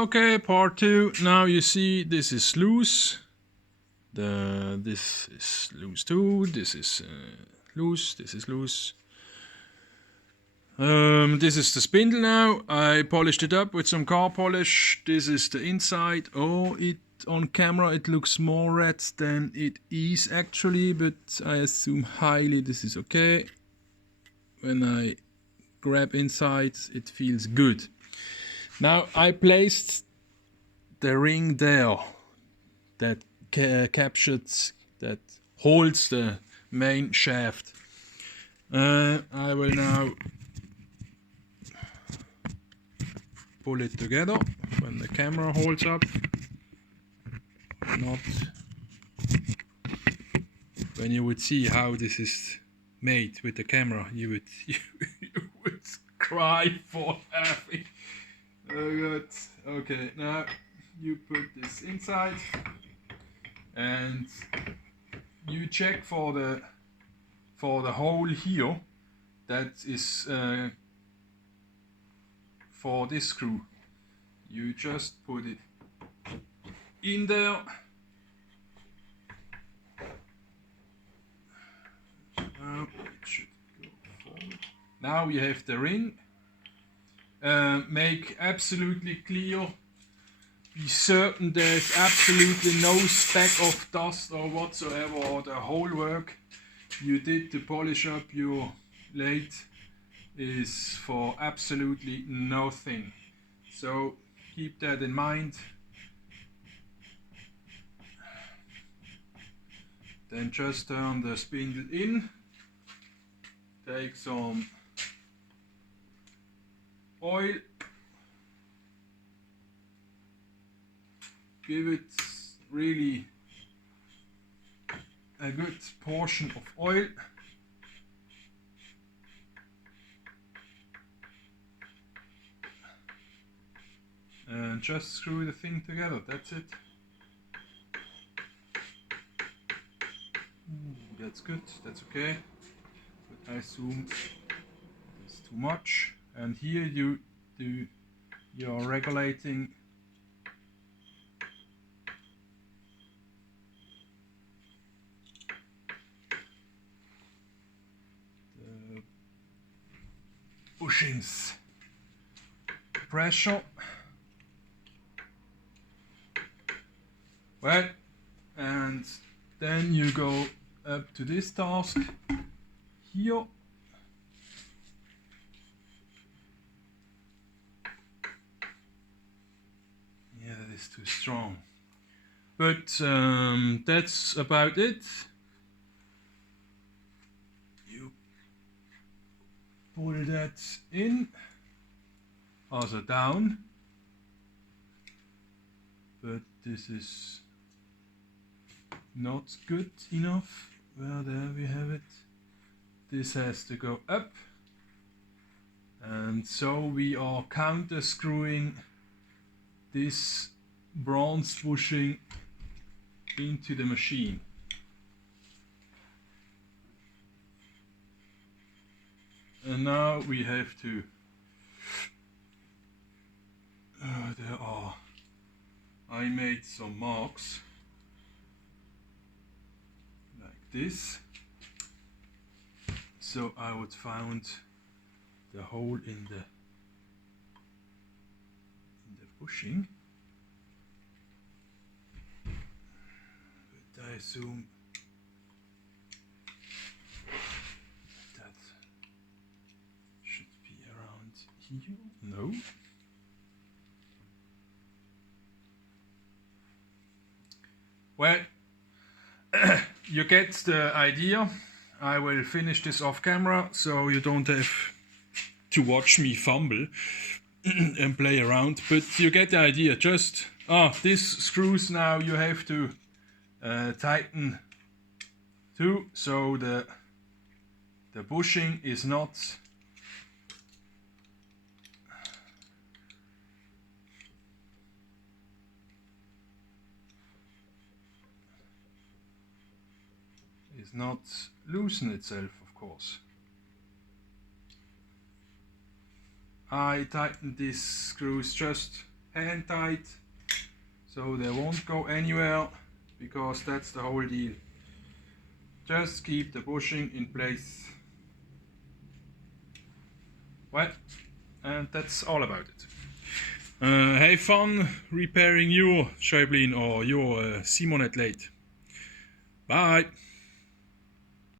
Okay, part 2. Now you see this is loose. This is loose too. This is loose. This is loose. This is the spindle now. I polished it up with some car polish. This is the inside. Oh, it on camera it looks more red than it is actually, but I assume highly this is okay. When I grab inside, it feels good. Now I placed the ring there that captures, that holds the main shaft. I will now pull it together when the camera holds up. Not when you would see how this is made with the camera, you would cry for laughing. Oh good. Okay, now you put this inside and you check for the hole here that is for this screw. You just put it in there. Now it should go forward. Now we have the ring. Make absolutely clear. Be certain there's absolutely no speck of dust or whatsoever, or the whole work you did to polish up your lathe is for absolutely nothing. So keep that in mind. Then just turn the spindle in, take some oil, give it really a good portion of oil. And just screw the thing together, that's it. Ooh, that's good, that's okay. But I assume it's too much. And here you're regulating the bushings pressure. Well, and then you go up to this task here. Yeah, that is too strong. But that's about it. You pull that in, also down. But this is not good enough. Well, there we have it. This has to go up. And so we are counter screwing this bronze bushing into the machine. And now we have to I made some marks like this, so I would find the hole in the bushing, but I assume that should be around here. No. Well, you get the idea. I will finish this off camera so you don't have to watch me fumble and play around, but you get the idea. Just these screws now you have to tighten too, so the bushing is not loosen itself, of course. I tighten these screws just hand tight, so they won't go anywhere, because that's the whole deal. Just keep the bushing in place. Well, and that's all about it. Have fun repairing your Schaublin or your Simonet lathe. Bye!